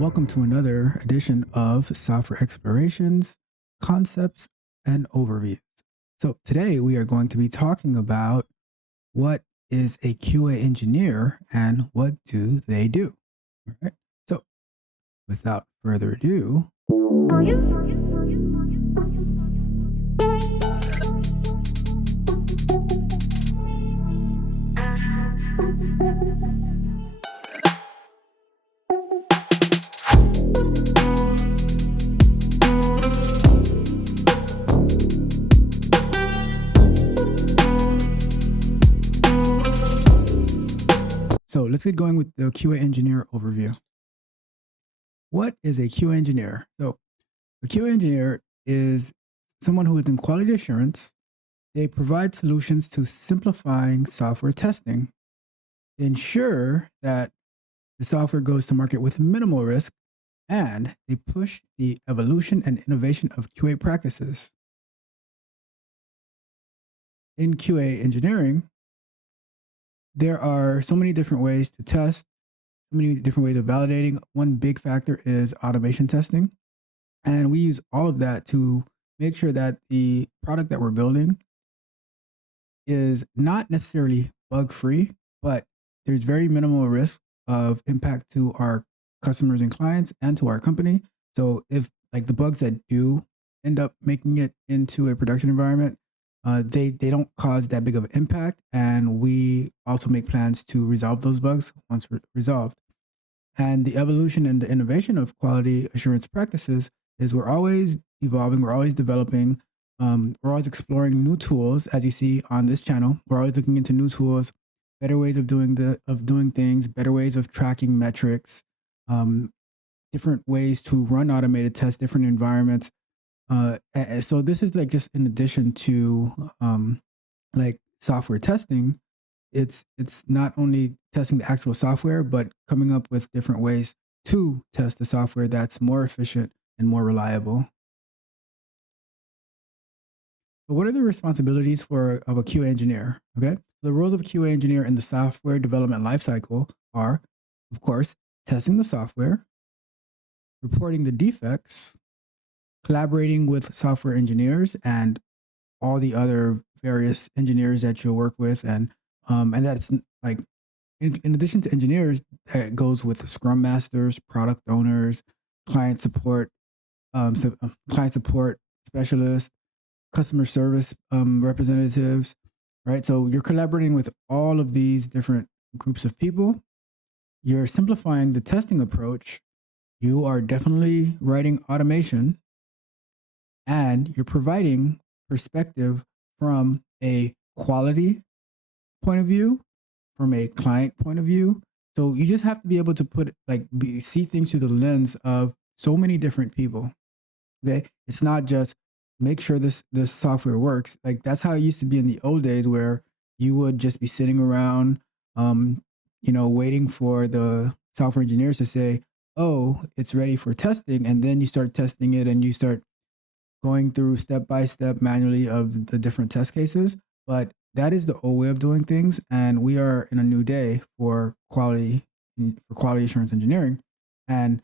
Welcome to another edition of Software Explorations, Concepts, and Overviews. So, today we are going to be talking about what is a QA engineer and what do they do. All right. So, without further ado, let's get going with the QA engineer overview. What is a QA engineer? So, a QA engineer is someone who is in quality assurance. They provide solutions to simplifying software testing, ensure that the software goes to market with minimal risk, and they push the evolution and innovation of QA practices. In QA engineering, there are so many different ways to test, so many different ways of validating. One big factor is automation testing. And we use all of that to make sure that the product that we're building is not necessarily bug free, but there's very minimal risk of impact to our customers and clients and to our company. So if like the bugs that do end up making it into a production environment, they don't cause that big of an impact, and we also make plans to resolve those bugs once resolved. And the evolution and the innovation of quality assurance practices is we're always evolving, we're always developing, we're always exploring new tools. As you see on this channel, we're always looking into new tools, better ways of doing things, better ways of tracking metrics, um, different ways to run automated tests, different environments. So this is like just in addition to like software testing, it's not only testing the actual software, but coming up with different ways to test the software that's more efficient and more reliable. But what are the responsibilities of a QA engineer? Okay, the roles of a QA engineer in the software development lifecycle are, of course, testing the software, reporting the defects, collaborating with software engineers and all the other various engineers that you'll work with, and that's like in addition to engineers, it goes with scrum masters, product owners, client support, client support specialists, customer service representatives, right? So you're collaborating with all of these different groups of people. You're simplifying the testing approach. You are definitely writing automation, and you're providing perspective from a quality point of view, from a client point of view. So you just have to be able to see things through the lens of so many different people. Okay, it's not just make sure this software works. Like that's how it used to be in the old days, where you would just be sitting around, um, waiting for the software engineers to say, "Oh, it's ready for testing," and then you start testing it, and you start going through step by step manually of the different test cases. But that is the old way of doing things, and we are in a new day for quality assurance engineering, and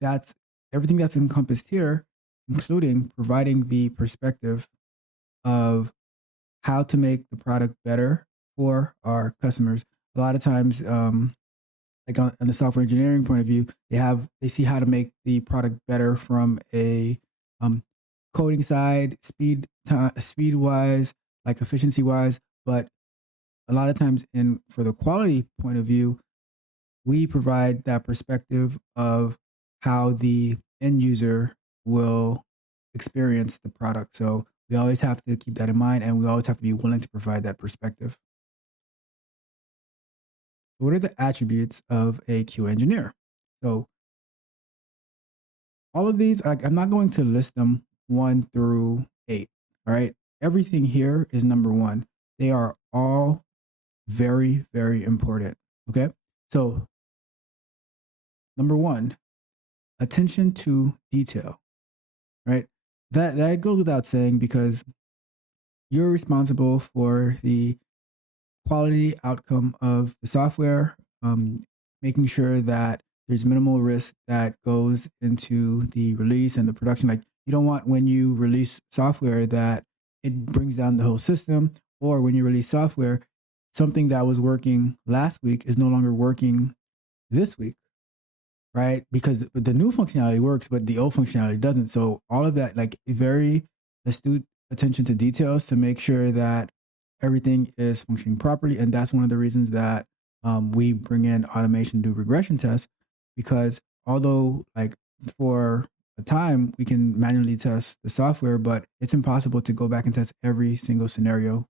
that's everything that's encompassed here, including providing the perspective of how to make the product better for our customers. A lot of times, like on the software engineering point of view, they see how to make the product better from a um, coding side, speed wise, like efficiency wise. But a lot of times, in for the quality point of view, we provide that perspective of how the end user will experience the product. So we always have to keep that in mind, and we always have to be willing to provide that perspective. What are the attributes of a Q engineer? So all of these, I'm not going to list them 1 through 8. All right. Everything here is number one. They are all very, very important. Okay. So, number one, attention to detail, right? That goes without saying because you're responsible for the quality outcome of the software, making sure that there's minimal risk that goes into the release and the production. Like you don't want when you release software that it brings down the whole system, or when you release software, something that was working last week is no longer working this week, right? Because the new functionality works, but the old functionality doesn't. So all of that, like very astute attention to details to make sure that everything is functioning properly. And that's one of the reasons that we bring in automation to do regression tests, because although like for a time we can manually test the software, but it's impossible to go back and test every single scenario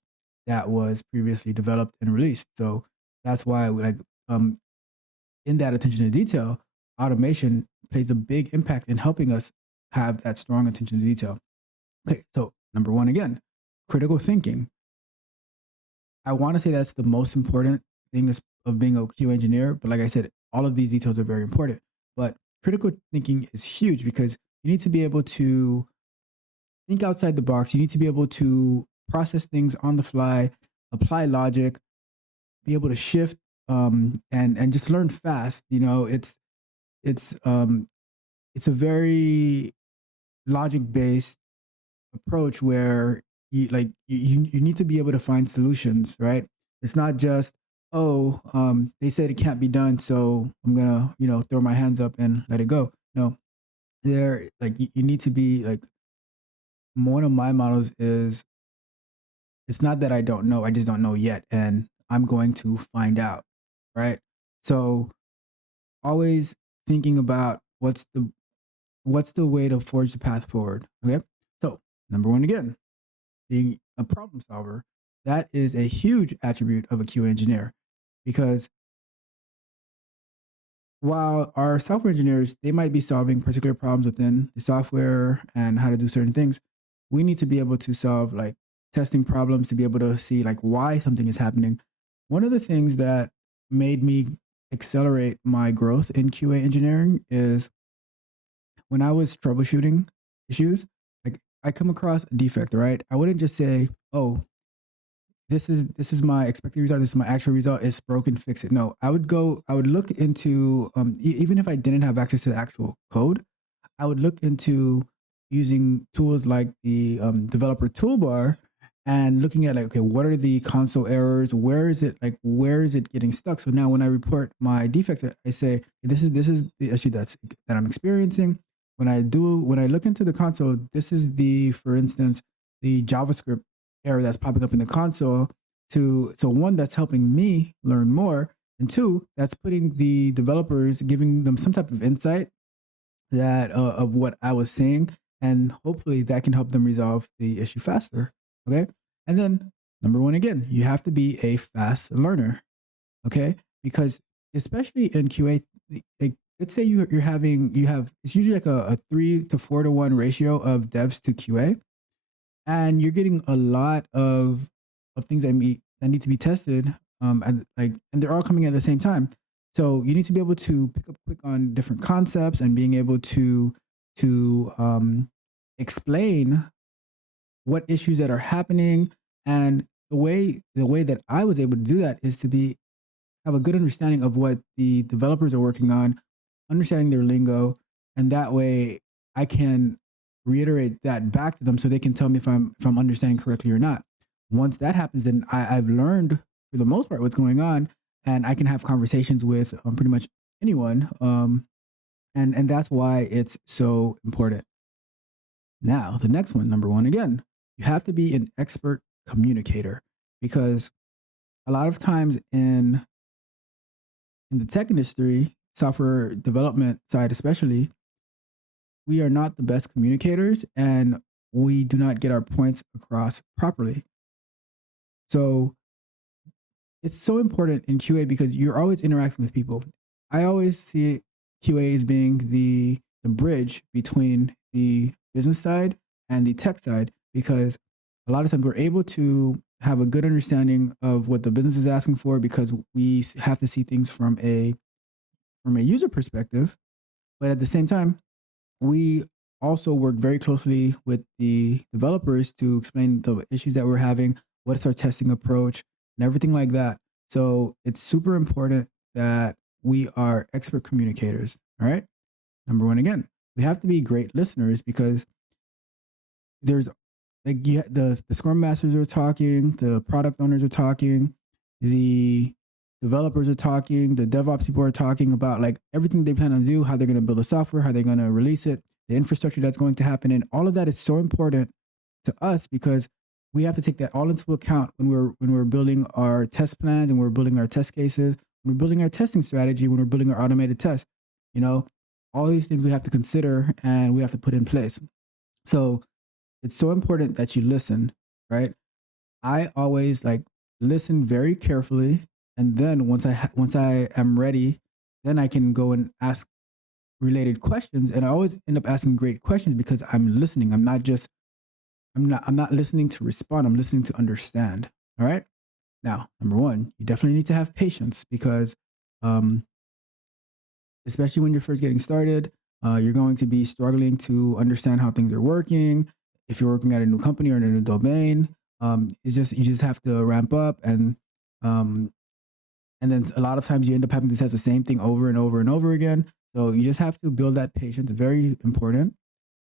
that was previously developed and released. So that's why we like in that attention to detail, automation plays a big impact in helping us have that strong attention to detail. Okay, so number one again, critical thinking. I want to say that's the most important thing of being a Q engineer, but like I said, all of these details are very important. But critical thinking is huge because you need to be able to think outside the box. You need to be able to process things on the fly, apply logic, be able to shift and just learn fast. You know, it's um it's a very logic based approach where you need to be able to find solutions, right? It's not just, oh, they said it can't be done, so I'm gonna, throw my hands up and let it go. No, there like you need to be like, one of my models is, it's not that I don't know, I just don't know yet, and I'm going to find out, right? So always thinking about what's the way to forge the path forward. Okay. So number one again, being a problem solver. That is a huge attribute of a QA engineer, because while our software engineers, they might be solving particular problems within the software and how to do certain things, we need to be able to solve like testing problems to be able to see like why something is happening. One of the things that made me accelerate my growth in QA engineering is when I was troubleshooting issues, like I come across a defect, right? I wouldn't just say, "Oh, this is my expected result. This is my actual result. It's broken. Fix it." No, I would look into even if I didn't have access to the actual code, I would look into using tools like the developer toolbar and looking at like, okay, what are the console errors? Where is it getting stuck? So now when I report my defects, I say this is the issue that I'm experiencing. When I look into the console, this is the, for instance, the JavaScript error that's popping up in the console. So one, that's helping me learn more, and two, that's putting the developers, giving them some type of insight that of what I was saying, and hopefully that can help them resolve the issue faster. Okay, and then number one again, you have to be a fast learner. Okay, because especially in QA, like, let's say you have, it's usually like a 3 to 4 to 1 ratio of devs to QA, and you're getting a lot of things that need to be tested, and they're all coming at the same time. So you need to be able to pick up quick on different concepts and being able to explain what issues that are happening. And the way that I was able to do that is to be have a good understanding of what the developers are working on, understanding their lingo, and that way I can reiterate that back to them so they can tell me if I'm understanding correctly or not. Once that happens, then I've learned for the most part what's going on, and I can have conversations with pretty much anyone. And that's why it's so important. Now, the next one, number one again, you have to be an expert communicator, because a lot of times in the tech industry, software development side especially, we are not the best communicators and we do not get our points across properly. So it's so important in QA because you're always interacting with people. I always see QA as being the bridge between the business side and the tech side, because a lot of times we're able to have a good understanding of what the business is asking for, because we have to see things from a user perspective. But at the same time, we also work very closely with the developers to explain the issues that we're having, what's our testing approach, and everything like that. So it's super important that we are expert communicators. All right. Number one, again, we have to be great listeners because there's like the scrum masters are talking, the product owners are talking, the developers are talking, the DevOps people are talking about like everything they plan to do, how they're going to build the software, how they're going to release it, the infrastructure that's going to happen, and all of that is so important to us because we have to take that all into account when we're building our test plans and we're building our test cases, when we're building our testing strategy, when we're building our automated tests. You know, all these things we have to consider and we have to put in place. So it's so important that you listen, right? I always like listen very carefully, and then once I am ready, then I can go and ask related questions. And I always end up asking great questions because I'm listening. I'm not listening to respond. I'm listening to understand. All right. Now, number one, you definitely need to have patience because um, especially when you're first getting started. You're going to be struggling to understand how things are working. If you're working at a new company or in a new domain, it's just you just have to ramp up um, and then a lot of times you end up having to test the same thing over and over and over again. So you just have to build that patience. Very important.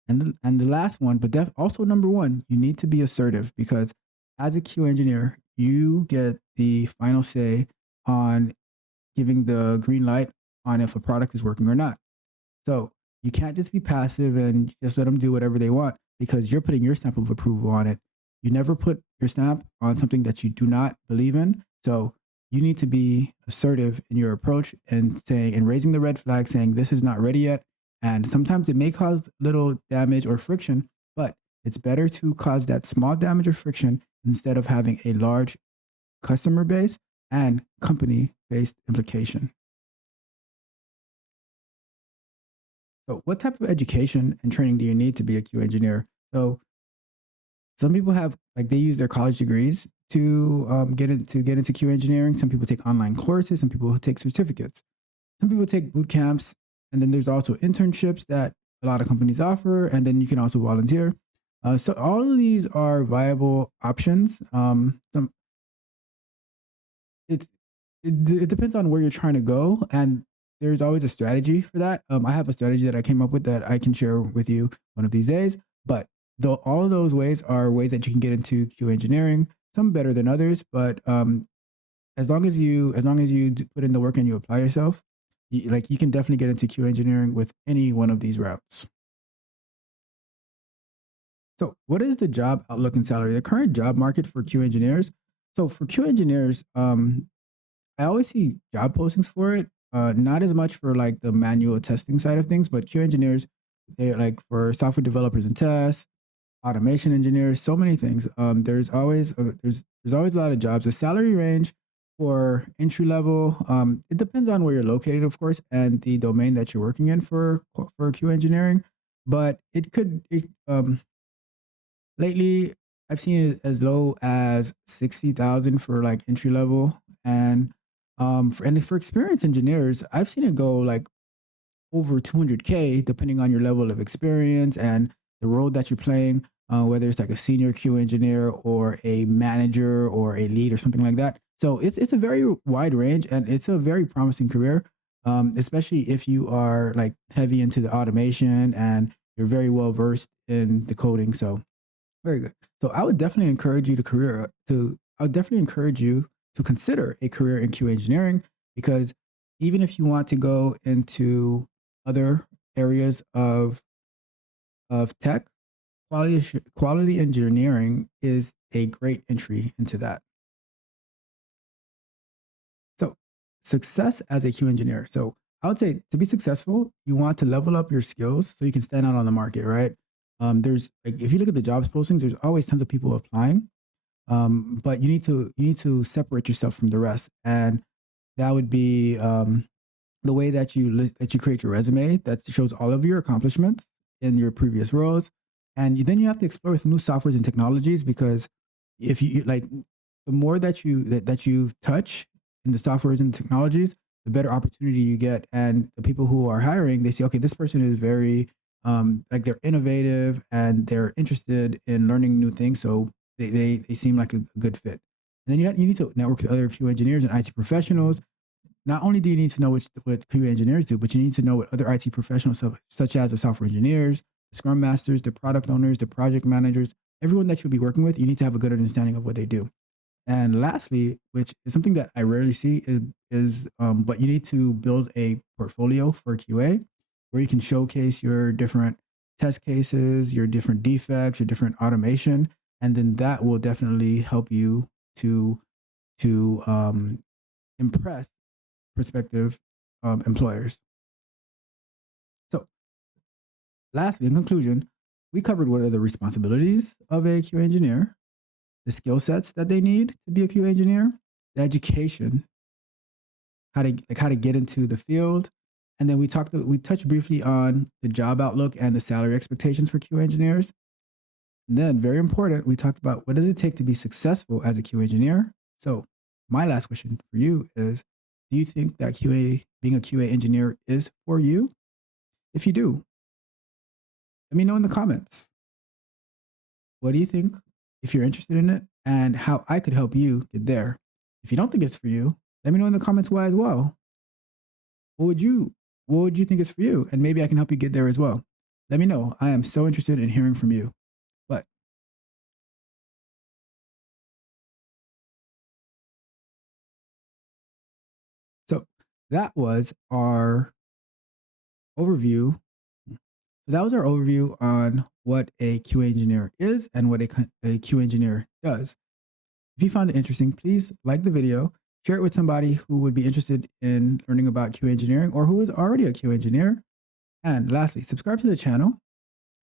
And the last one, but also number one, you need to be assertive because as a Q engineer, you get the final say on giving the green light on if a product is working or not. So you can't just be passive and just let them do whatever they want because you're putting your stamp of approval on it. You never put your stamp on something that you do not believe in. So you need to be assertive in your approach and saying and raising the red flag, saying this is not ready yet. And sometimes it may cause little damage or friction, but it's better to cause that small damage or friction instead of having a large customer base and company based implication. So, what type of education and training do you need to be a Q engineer? So, some people have like they use their college degrees to get into Q engineering. Some people take online courses. Some people take certificates. Some people take boot camps, and then there's also internships that a lot of companies offer, and then you can also volunteer. So all of these are viable options. It's it depends on where you're trying to go, and there's always a strategy for that. I have a strategy that I came up with that I can share with you one of these days. But though all of those ways are ways that you can get into Q engineering. Some better than others, but as long as you put in the work and you apply yourself, like you can definitely get into Q engineering with any one of these routes. So, what is the job outlook and salary? The current job market for Q engineers. So, for Q engineers, I always see job postings for it. Not as much for like the manual testing side of things, but Q engineers, they like for software developers and tests, automation engineers, so many things. There's always a lot of jobs. The salary range for entry level, it depends on where you're located, of course, and the domain that you're working in for Q engineering. But lately I've seen it as low as 60,000 for like entry level, and for experienced engineers, I've seen it go like over 200K depending on your level of experience and the role that you're playing, whether it's like a senior Q engineer or a manager or a lead or something like that. So it's a very wide range and it's a very promising career, especially if you are like heavy into the automation and you're very well versed in the coding. So very good. So I would definitely encourage you to consider a career in QA engineering because even if you want to go into other areas of tech, quality engineering is a great entry into that. So, success as a Q engineer. So, I would say to be successful, you want to level up your skills so you can stand out on the market, right? There's like if you look at the jobs postings, there's always tons of people applying, but you need to separate yourself from the rest, and that would be the way that that you create your resume that shows all of your accomplishments in your previous roles, and then you have to explore with new softwares and technologies because if you like the more that you touch in the softwares and technologies, the better opportunity you get, and the people who are hiring they say, okay, this person is very like they're innovative and they're interested in learning new things, so they seem like a good fit. And then you need to network with other Q engineers and IT professionals not only do you need to know what QA engineers do, but you need to know what other IT professionals, such as the software engineers, the scrum masters, the product owners, the project managers, everyone that you'll be working with, you need to have a good understanding of what they do. And lastly, which is something that I rarely see, but you need to build a portfolio for QA where you can showcase your different test cases, your different defects, your different automation, and then that will definitely help you to impress prospective employers. So, lastly, in conclusion, we covered what are the responsibilities of a QA engineer, the skill sets that they need to be a QA engineer, the education, how to get into the field, and then we touched briefly on the job outlook and the salary expectations for QA engineers. And then, very important, we talked about what does it take to be successful as a QA engineer. So, my last question for you is: do you think that being a QA engineer, is for you? If you do, let me know in the comments. What do you think? If you're interested in it, and how I could help you get there. If you don't think it's for you, let me know in the comments why as well. What would you what would you think is for you? And maybe I can help you get there as well. Let me know. I am so interested in hearing from you. But so that was our overview. So that was our overview on what a QA engineer is and what a QA engineer does. If you found it interesting, please like the video, share it with somebody who would be interested in learning about QA engineering or who is already a QA engineer. And lastly, subscribe to the channel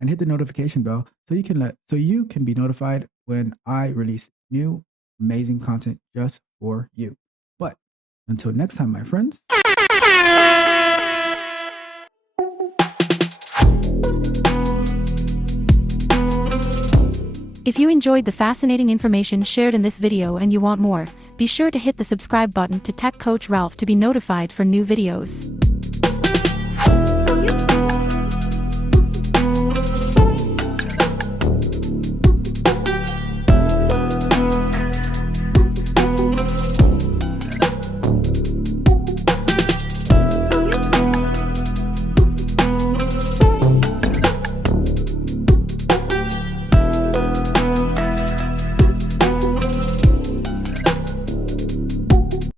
and hit the notification bell so you can be notified when I release new amazing content just for you. But until next time, my friends. If you enjoyed the fascinating information shared in this video and you want more, be sure to hit the subscribe button to Tech Coach Ralph to be notified for new videos.